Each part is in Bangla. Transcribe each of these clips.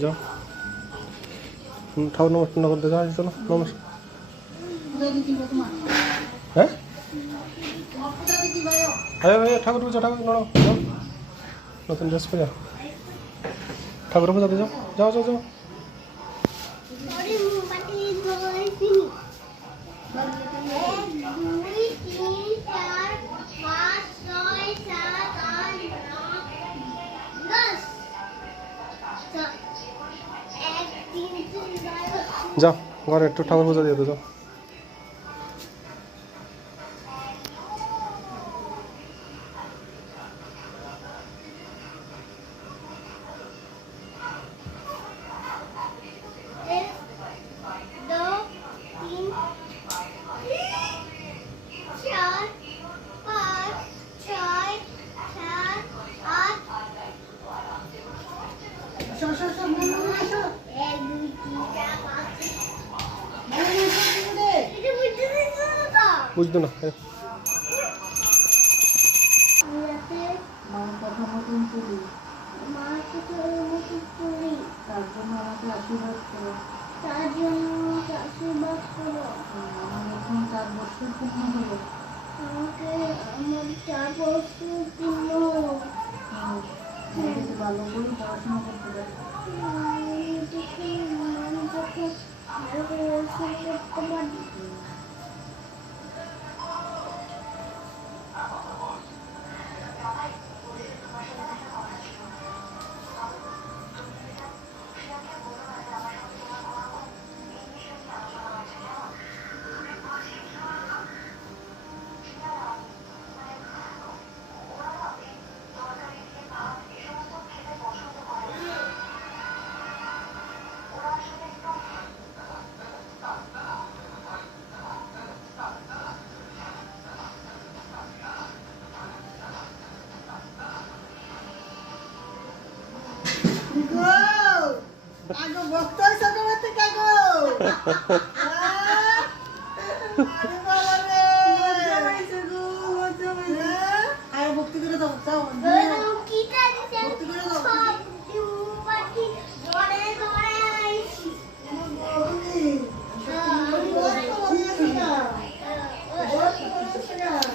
যাও ঠাকুর নমস্কার করতে যাও, চলো নমস্কার। হ্যাঁ ঠাকুর পূজা, ঠাকুর নড়ো, যাও নতুন ড্রেস পরে ঠাকুর পূজাতে যাও, যাও যাও যাও। যাও ঘরে একটু ঠাকুর পূজা দিয়ে যাও। বুঝতো না তার জন্য আমাকে আশীর্বাদ করো, তার জন্য আশীর্বাদ করো। আমার এখন 4 বছর পূর্ণ হলো, আমাকে আমার 4 বছর পূর্ণ হলো। ভালো করে পড়াশোনা করতে পারি, আমি যখন ভালো করে পড়াশোনা করতে পারি।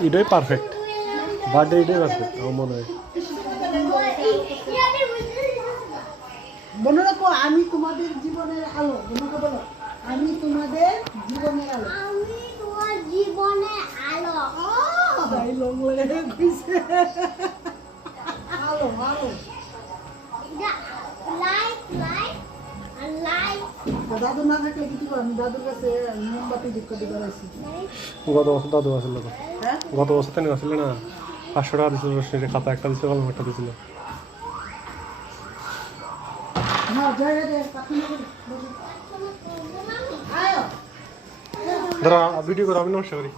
এটাই পারফেক্ট বার্থডে, এটাই পারফেক্ট আমার মনে হয়। মনে রাখো আমি তোমাদের জীবনের আলো। তোমাকে বলো আমি তোমাদের জীবনের আলো, আমি তোমার জীবনের আলো। ভাই লং লাগে কইছে আলো আলো লাইট লাইট আর লাইট। দাদু না থাকলে কি করব? আমি দাদুর কাছে মোমবাতি ঠিক করে দিয়েছি। গত বছর দাদু আসল, গত বছর তো আসলে না 500 টাকা দিয়েছিল, রোশনির খাতা একটা দিয়েছিল, কলম একটা দিয়েছিল। দাঁড়া ভিডিও করো, আমি নমস্কার করি।